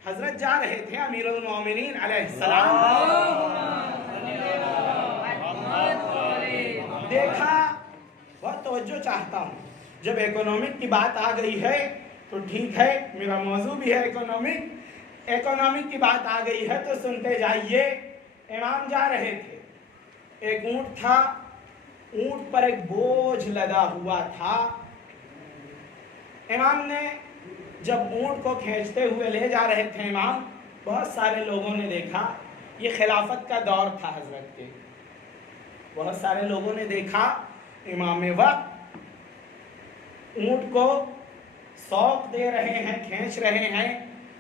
حضرت جا رہے تھے امیر المومنین علیہ السلام، دیکھا، بہت توجہ چاہتا ہوں، جب اکنامک کی بات آ گئی ہے تو ٹھیک ہے، میرا موضوع بھی ہے اکنامک کی بات آ گئی ہے تو سنتے جائیے۔ امام جا رہے تھے، ایک اونٹ تھا، اونٹ پر ایک بوجھ لدا ہوا تھا۔ امام نے جب اونٹ کو کھینچتے ہوئے لے جا رہے تھے امام، بہت سارے لوگوں نے دیکھا، یہ خلافت کا دور تھا حضرت کے، بہت سارے لوگوں نے دیکھا امام وقت اونٹ کو سوق دے رہے ہیں، کھینچ رہے ہیں،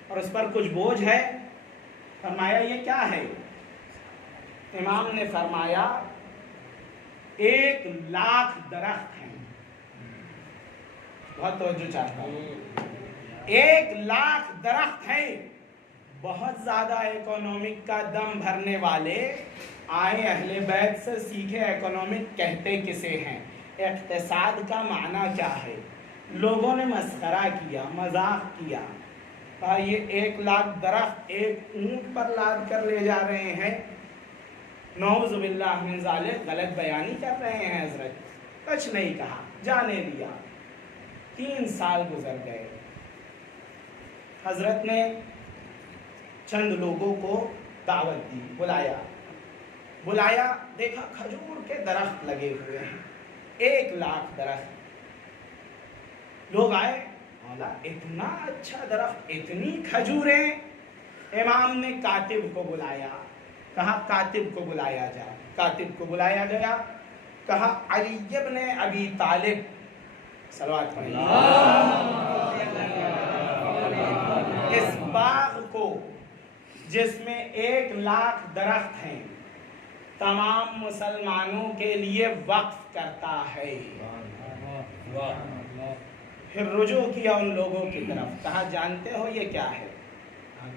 اور اس پر کچھ بوجھ ہے۔ فرمایا یہ کیا ہے؟ امام نے فرمایا 1,00,000 درخت ہیں۔ بہت توجہ چاہتا ہوں، 1,00,000 درخت ہیں۔ بہت زیادہ اکنامک کا دم بھرنے والے آئے اہل بیت سے سیکھے اکنامک کہتے کسے ہیں، اقتصاد کا معنی کیا ہے۔ لوگوں نے مسخرہ کیا، مذاق کیا، کہا یہ 1,00,000 درخت ایک اونٹ پر لاد کر لے جا رہے ہیں۔ نعوذ باللہ من ذالک، غلط بیانی کر رہے ہیں حضرت۔ کچھ نہیں کہا، جانے دیا۔ 3 سال گزر گئے، حضرت نے چند لوگوں کو دعوت دی، بلایا، دیکھا کھجور کے درخت لگے ہوئے ہیں، 1,00,000 درخت۔ لوگ آئے، مولا اتنا اچھا درخت، اتنی کھجوریں۔ امام نے کاتب کو بلایا، کہا کاتب کو بلایا جائے۔ کاتب کو بلایا گیا، کہا علی ابن ابی طالب، صلوات پڑھیں، اس باغ کو جس میں 1,00,000 درخت ہیں تمام مسلمانوں کے لیے وقف کرتا ہے۔ پھر رجوع کیا ان لوگوں کی طرف. کہا جانتے ہو یہ کیا ہے؟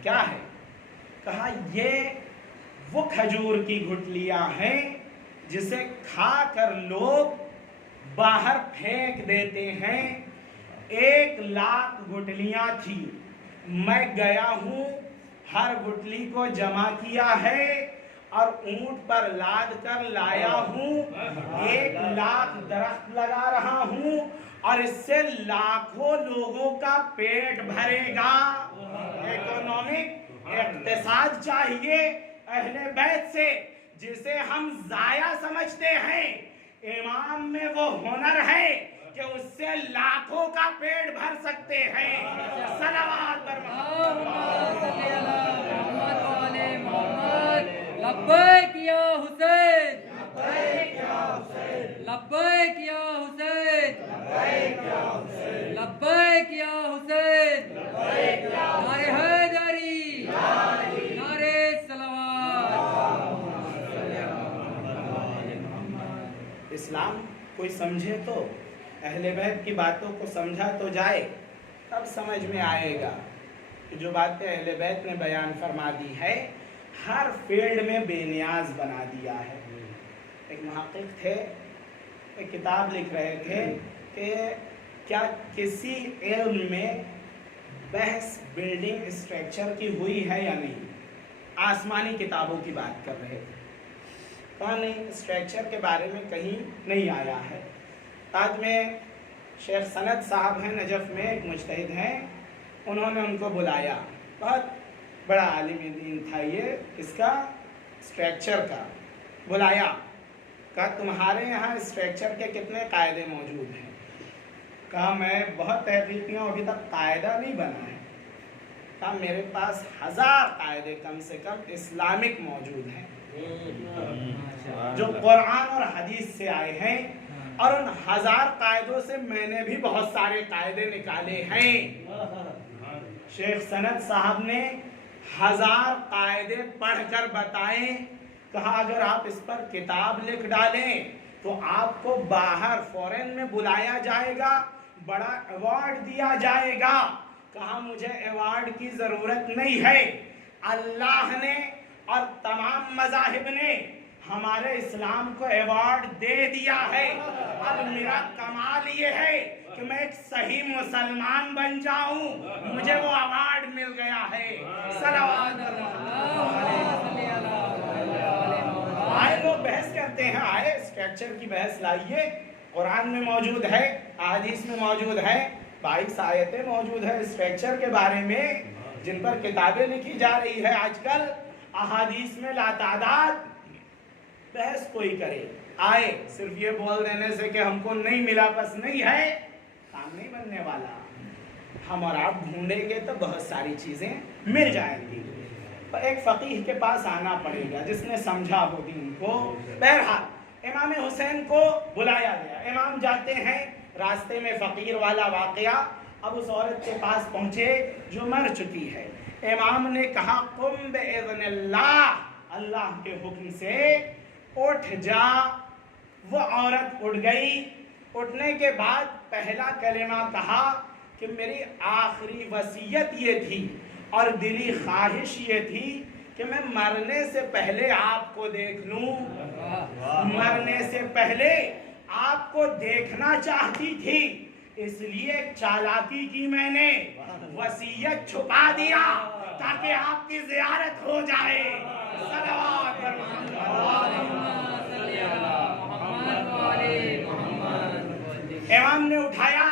کیا ہے؟ کہا یہ وہ کھجور کی گٹھلیاں ہیں جسے کھا کر لوگ باہر پھینک دیتے ہیں. 1,00,000 گٹھلیاں تھی. میں گیا ہوں, ہر گٹھلی کو جمع کیا ہے اور اونٹ پر لاد کر لایا ہوں. 1,00,000 درخت لگا رہا ہوں اور اس سے لاکھوں لوگوں کا پیٹ بھرے گا. اکنامک اقتصاد چاہیے اہل بیت سے, جسے ہم ضائع سمجھتے ہیں. امام میں وہ ہنر ہے کہ اس سے لاکھوں کا پیٹ بھر سکتے ہیں. صلوات پر لبیک یا حسین, لبیک یا حسین, لبیک یا حسین, نعرہ حیدری, نعرہ صلوات. اسلام کوئی سمجھے تو, اہل بیت کی باتوں کو سمجھا تو جائے, تب سمجھ میں آئے گا کہ جو باتیں اہل بیت نے بیان فرما دی ہے ہر فیلڈ میں بے نیاز بنا دیا ہے. ایک محقق تھے, ایک کتاب لکھ رہے تھے کہ کیا کسی علم میں بحث بلڈنگ اسٹرکچر کی ہوئی ہے یا نہیں. آسمانی کتابوں کی بات کر رہے تھے. کہا نہیں, اسٹرکچر کے بارے میں کہیں نہیں آیا ہے. بعد میں شیخ سند صاحب ہیں نجف میں, ایک مجتہد ہیں, انہوں نے ان کو بلایا. بہت بڑا عالم دین تھا یہ, اس کا اسٹرکچر کا. بلایا, کہا تمہارے یہاں اسٹرکچر کے کتنے قاعدے موجود ہیں؟ کہا میں بہت تحقیق کیا ہوں, ابھی تک قاعدہ نہیں بنا ہے. کہا میرے پاس 1000 قاعدے کم سے کم اسلامک موجود ہیں جو قرآن اور حدیث سے آئے ہیں, اور ان 1000 قاعدوں سے میں نے بھی بہت سارے قاعدے نکالے ہیں. شیخ سند صاحب نے 1000 قاعدے پڑھ کر بتائیں. کہا اگر آپ اس پر کتاب لکھ ڈالیں تو آپ کو باہر فورن میں بلایا جائے گا, بڑا ایوارڈ دیا جائے گا. کہا مجھے ایوارڈ کی ضرورت نہیں ہے, اللہ نے اور تمام مذاہب نے ہمارے اسلام کو ایوارڈ دے دیا ہے. اب میرا کمال یہ ہے کہ میں ایک صحیح مسلمان بن جاؤں, مجھے وہ ایوارڈ مل گیا ہے. صلوات آئے لوگ بحث کرتے ہیں, آئے اسٹرکچر کی بحث لائیے. قرآن میں موجود ہے, احادیث میں موجود ہے, 22 آیتیں موجود ہے اسٹرکچر کے بارے میں, جن پر کتابیں لکھی جا رہی ہے آج کل. احادیث میں لاتعداد. بحث کوئی کرے, آئے صرف یہ بول دینے سے کہ ہم کو نہیں ملا بس نہیں ہے, کام نہیں بننے والا. ہم اور آپ ڈھونڈیں گے تو بہت ساری چیزیں مل جائیں گی. ایک فقیہ کے پاس آنا پڑے گا جس نے سمجھا وہ دین کو. بہرحال امام حسین کو بلایا گیا. امام جاتے ہیں, راستے میں فقیر والا واقعہ. اب اس عورت کے پاس پہنچے جو مر چکی ہے. امام نے کہا قم باذن اللہ, اللہ کے حکم سے اٹھ جا. وہ عورت اٹھ گئی. اٹھنے کے بعد پہلا کلمہ کہا کہ میری آخری وصیت یہ تھی اور دلی خواہش یہ تھی کہ میں مرنے سے پہلے آپ کو دیکھ لوں. مرنے سے پہلے آپ کو دیکھنا چاہتی تھی, اس لیے چالاکی کی میں نے, وصیت چھپا دیا تاکہ آپ کی زیارت ہو جائے. صلوات امام نے اٹھایا,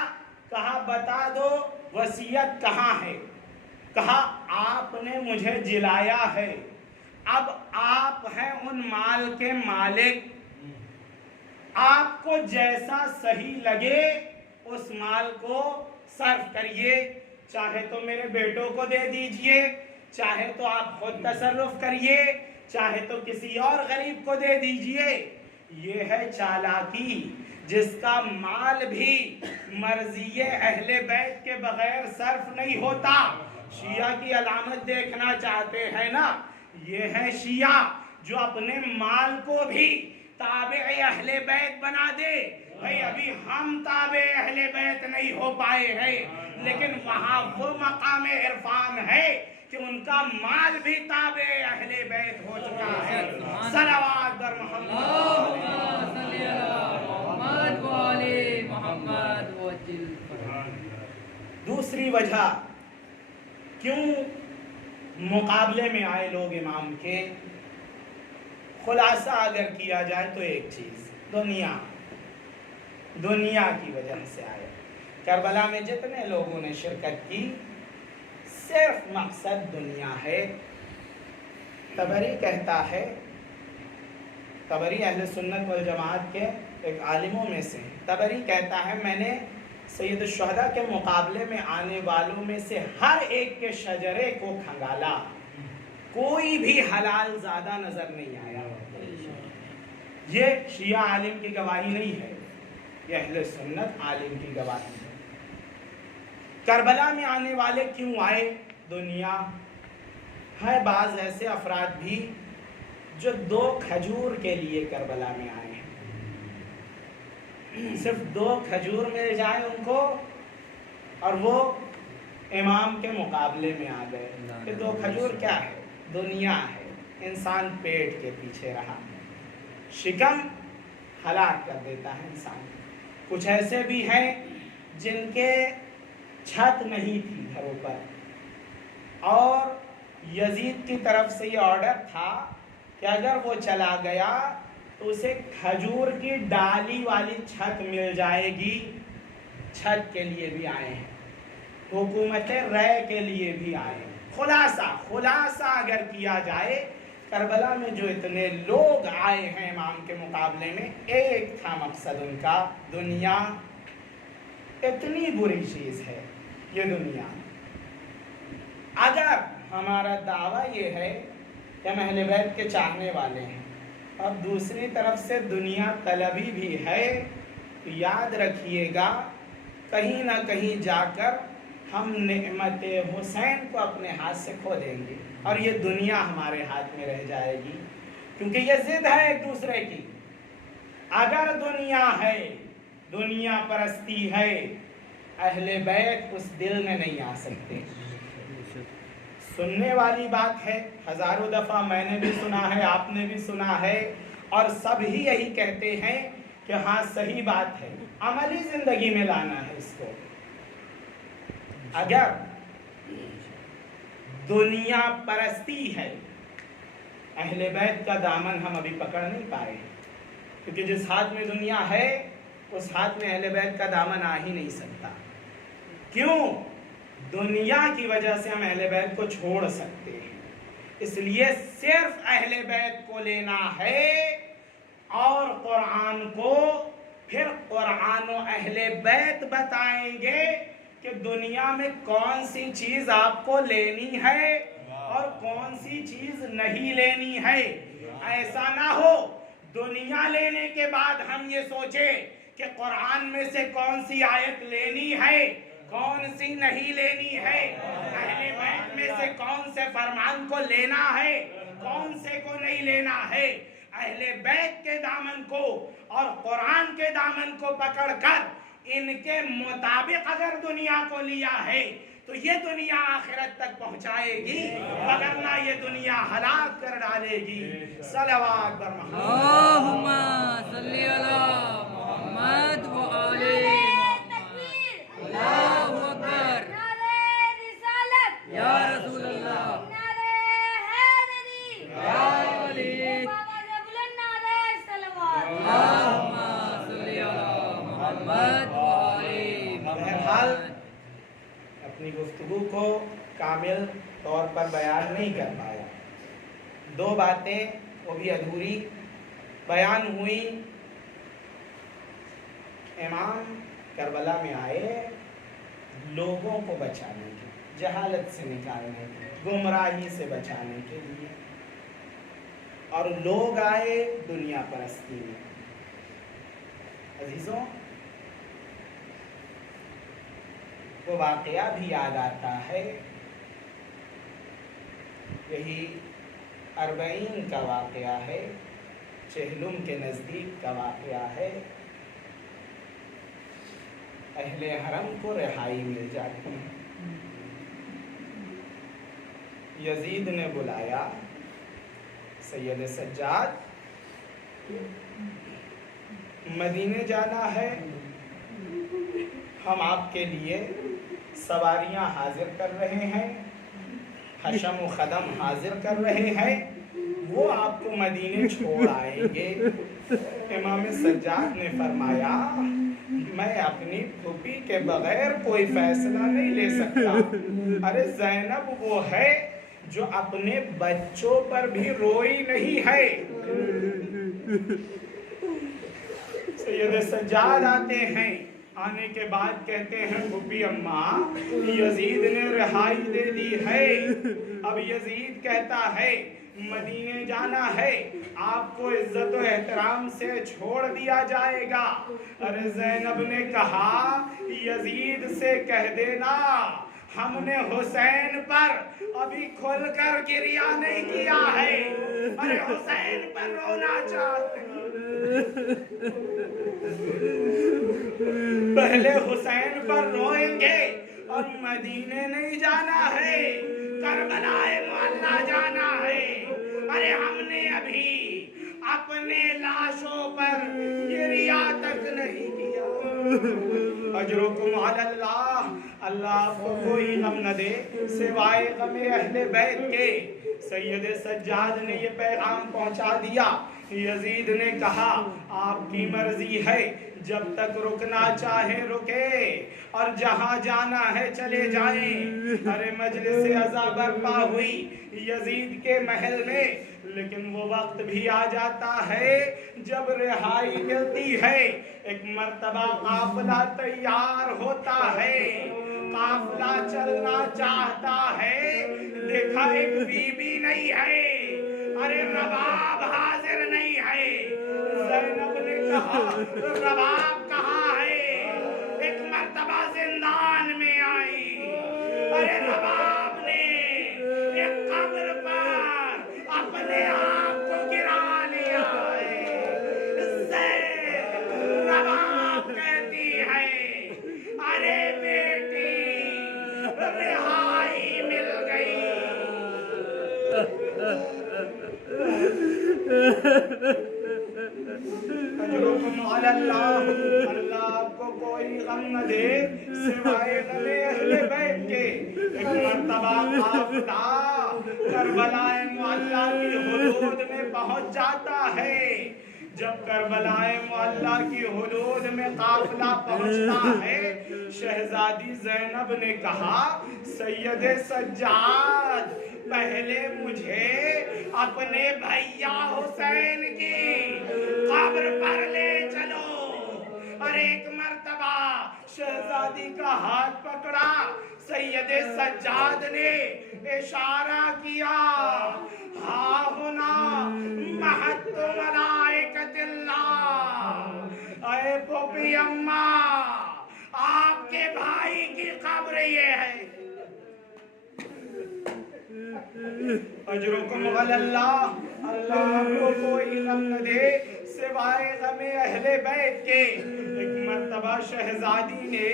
کہا بتا دو وصیت کہاں ہے. کہا آپ نے مجھے جلایا ہے, اب آپ ہیں ان مال کے مالک, آپ کو جیسا صحیح لگے اس مال کو صرف کریے. چاہے تو میرے بیٹوں کو دے دیجئے, چاہے تو آپ خود تصرف کریے, چاہے تو کسی اور غریب کو دے دیجئے. یہ ہے چالاکی, جس کا مال بھی مرضی اہل بیت کے بغیر صرف نہیں ہوتا. شیعہ کی علامت دیکھنا چاہتے ہیں نا, یہ ہے شیعہ جو اپنے مال کو بھی تابع اہل بیت بنا دے. بھائی ابھی ہم تابع اہل بیت نہیں ہو پائے ہیں، لیکن وہاں وہ مقام عرفان ہے کہ ان کا مال بھی تابع اہل بیت ہو چکا ہے۔ صلوات بر محمد۔ دوسری وجہ کیوں مقابلے میں آئے لوگ امام کے، خلاصہ اگر کیا جائے تو ایک چیز دنیا کی وجہ سے آئے۔ کربلا میں جتنے لوگوں نے شرکت کی صرف مقصد دنیا ہے۔ طبری کہتا ہے، طبری اہل سنت والجماعت کے ایک عالموں میں سے، طبری کہتا ہے میں نے سید الشہداء کے مقابلے میں آنے والوں میں سے ہر ایک کے شجرے کو کھنگالا، کوئی بھی حلال زیادہ نظر نہیں آیا۔ یہ شیعہ عالم کی گواہی نہیں ہے، یہ اہل سنت عالم کی گواہی ہے۔ کربلا میں آنے والے کیوں آئے؟ دنیا ہے۔ بعض ایسے افراد بھی جو 2 کھجور کے لیے کربلا میں آئے ہیں، صرف 2 کھجور مل جائے ان کو اور وہ امام کے مقابلے میں آ گئے کہ 2 کھجور کیا ہے؟ دنیا ہے۔ انسان پیٹ کے پیچھے رہا، شکم ہلاک کر دیتا ہے انسان۔ کچھ ایسے بھی ہیں جن کے چھت نہیں تھی گھروں پر، اور یزید کی طرف سے یہ آرڈر تھا کہ اگر وہ چلا گیا تو اسے کھجور کی ڈالی والی چھت مل جائے گی۔ چھت کے لیے بھی آئے ہیں، حکومت رائے کے لیے بھی آئے ہیں۔ خلاصہ اگر کیا جائے، کربلا میں جو اتنے لوگ آئے ہیں امام کے مقابلے میں، ایک تھا مقصد ان کا دنیا۔ اتنی بری چیز ہے یہ دنیا۔ اگر ہمارا دعویٰ یہ ہے کہ ہم اہل بیت کے چاہنے والے ہیں، اب دوسری طرف سے دنیا طلبی بھی ہے، تو یاد رکھیے گا کہیں نہ کہیں جا کر ہم نعمت حسین کو اپنے ہاتھ سے کھو دیں گے، اور یہ دنیا ہمارے ہاتھ میں رہ جائے گی، کیونکہ یہ ضد ہے ایک دوسرے کی۔ اگر دنیا ہے، دنیا پرستی ہے، اہل بیت اس دل میں نہیں آ سکتے۔ سننے والی بات ہے، ہزاروں دفعہ میں نے بھی سنا ہے، آپ نے بھی سنا ہے، اور سب ہی یہی کہتے ہیں کہ ہاں صحیح بات ہے، عملی زندگی میں لانا ہے اس کو۔ اگر دنیا پرستی ہے، اہل بیت کا دامن ہم ابھی پکڑ نہیں پائے، کیونکہ جس ہاتھ میں دنیا ہے اس ہاتھ میں اہل بیت کا دامن آ ہی نہیں سکتا۔ کیوں؟ دنیا کی وجہ سے ہم اہل بیت کو چھوڑ سکتے ہیں، اس لیے صرف اہل بیت کو لینا ہے، اور قرآن کو پھر قرآن و اہل بیت بتائیں گے کہ دنیا میں کون سی چیز آپ کو لینی ہے اور کون سی چیز نہیں لینی ہے۔ ایسا نہ ہو دنیا لینے کے بعد ہم یہ سوچیں کہ قرآن میں سے کون سی آیت لینی ہے، کون سی نہیں لینی ہے، اہل بیت میں سے کون سے فرمان کو لینا ہے، کون سے کو نہیں لینا ہے۔ اہل بیت کے دامن کو اور قرآن کے دامن کو پکڑ کر ان کے مطابق اگر دنیا کو لیا ہے تو یہ دنیا آخرت تک پہنچائے گی، وگرنہ یہ دنیا ہلاک کر ڈالے گی۔ صلوات بر محمد۔ اللہم صلی علی محمد و آل محمد۔ اللہ اکبر۔ یا رسول اللہ۔ یا علی۔ اللہم صلی علی محمد و آل بہرحال محمد۔ اپنی گفتگو کو کامل طور پر بیان نہیں کر پایا، 2 باتیں وہ بھی ادھوری بیان ہوئی۔ امام کربلا میں آئے لوگوں کو بچانے کے، جہالت سے نکالنے کے، گمراہی سے بچانے کے لیے، اور لوگ آئے دنیا پرستی میں۔ عزیزوں، وہ واقعہ بھی یاد آتا ہے، یہی 40 کا واقعہ ہے، چہلم کے نزدیک کا واقعہ ہے۔ اہل حرم کو رہائی مل جاتی ہے۔ یزید نے بلایا، سید سجاد مدینے جانا ہے، ہم آپ کے لیے سواریاں حاضر کر رہے ہیں، حشم و خدم حاضر کر رہے ہیں، وہ آپ کو مدینے چھوڑ آئیں گے۔ امام سجاد نے فرمایا میں اپنی پھوپھی کے بغیر کوئی فیصلہ نہیں لے سکتا۔ ارے زینب وہ ہے جو اپنے بچوں پر بھی روئی نہیں ہے۔ سید سجاد آتے ہیں، آنے کے بعد کہتے ہیں پھوپھی اماں یزید نے رہائی دے دی ہے، اب یزید کہتا ہے مدینے جانا ہے، آپ کو عزت و احترام سے چھوڑ دیا جائے گا۔ ارے زینب نے کہا یزید سے کہہ دینا ہم نے حسین پر ابھی کھل کر گریہ نہیں کیا ہے، ارے حسین پر رونا چاہتے ہیں، پہلے حسین پر روئیں گے اور مدینے نہیں جانا ہے، کربلا معلیٰ جانا ہے۔ ارے ہم نے ابھی اپنے لاشوں پر گریہ تک نہیں کیا۔ اجرکم علی اللہ، اللہ آپ کو کوئی غم نہ دے سوائے غم اہل بیت کے۔ سید سجاد نے یہ پیغام پہنچا دیا۔ یزید نے کہا آپ کی مرضی ہے، جب تک رکنا چاہے رکے اور جہاں جانا ہے چلے جائیں۔ ارے مجلس عزا برپا ہوئی یزید کے محل میں، لیکن وہ وقت بھی آ جاتا ہے جب رہائی ملتی ہے۔ ایک مرتبہ قافلہ تیار ہوتا ہے، قافلہ چلنا چاہتا ہے، دیکھا ایک بی بی نہیں ہے، ارے رباب حاضر نہیں ہے۔ زینب نے کہا رباب کہاں ہے؟ ایک مرتبہ زندان میں آئی، ارے رباب نے ایک قبر پر اپنے آپ کو گرا لیا ہے۔ رباب کہتی ہے ارے بیٹی رہائی مل گئی۔ اجرکم علی اللہ، اللہ آپ کو کوئی غم نہ دے سوائے غم اہل بیت کے۔ ایک مرتبہ قافلہ کربلا معلیٰ کی حدود میں پہنچ جاتا ہے۔ جب کربلا معلیٰ کی حدود میں قافلہ پہنچتا ہے، شہزادی زینب نے کہا سید سجاد پہلے مجھے اپنے بھیا حسین کی قبر پر لے چلو۔ اور ایک مرتبہ شہزادی کا ہاتھ پکڑا، سید سجاد نے اشارہ کیا ہاں ہونا مہت ملائکۃ اللہ۔ اے پھوپھی اماں آپ کے بھائی کی قبر یہ ہے۔ اجرکم علی اللہ، اللہ آپ کو کوئی غم نہ دے سوائے غم اہل بیت کے۔ ایک مرتبہ شہزادی نے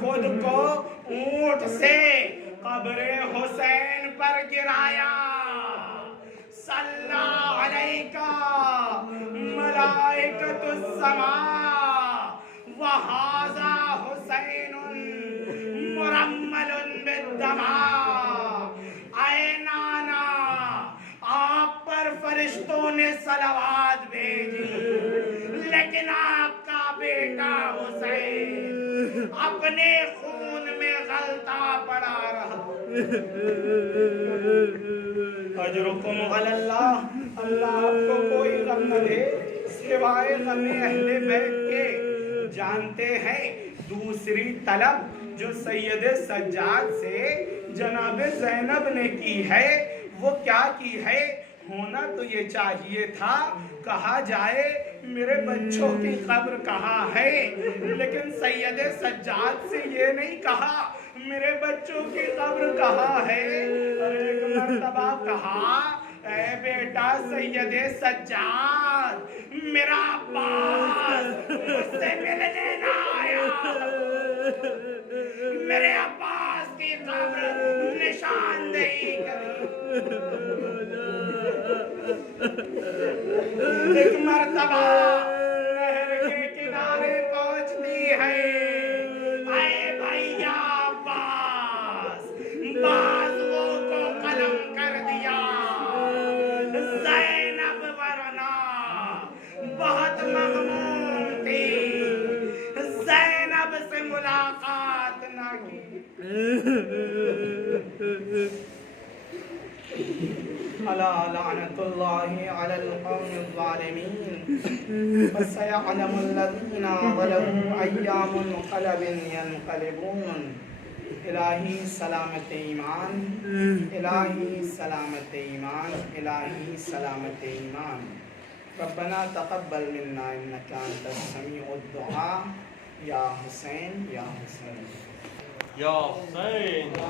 خود کو اونٹ سے قبر حسین پر گرایا، صلی علیکہ ملائکۃ السماء وہذا حسین مرمل بالدماء۔ اے نانا آپ پر فرشتوں نے صلوات بھیجی، لیکن آپ کا بیٹا حسین اپنے خون میں غلطہ پڑا رہا۔ اجرکم علی اللہ، اللہ آپ کو کوئی غم نہ دے سوائے غم اہل بیت کے۔ جانتے ہیں دوسری طلب جو سید سجاد سے جناب زینب نے کی ہے وہ کیا کی ہے؟ ہونا تو یہ چاہیے تھا کہا جائے میرے بچوں کی قبر کہاں ہے، لیکن سید سجاد سے یہ نہیں کہا میرے بچوں کی قبر کہاں ہے۔ اور ایک مرتبہ کہا اے بیٹا سید سجاد میرا عباس مجھ سے ملنے نہ آیا، میرے عباس کی قبر نشاندہی کری۔ ایک مرتبہ نہر کے کنارے پہنچتی ہے، اے بھیا عباس، بازوؤں کو قلم کر دیا، زینب ورنہ بہت مغموم تھی، زینب سے ملاقات نہ کی۔ الا لعنت اللہ علی القوم الظالمین، فسیعلم الذین ظلموا ای منقلب ینقلبون۔ الہی سلامت ایمان، الہی سلامت ایمان، الہی سلامت ایمان۔ ربنا تقبل منا انک انت السمیع الدعاء۔ یا حسین یا حسین یا حسین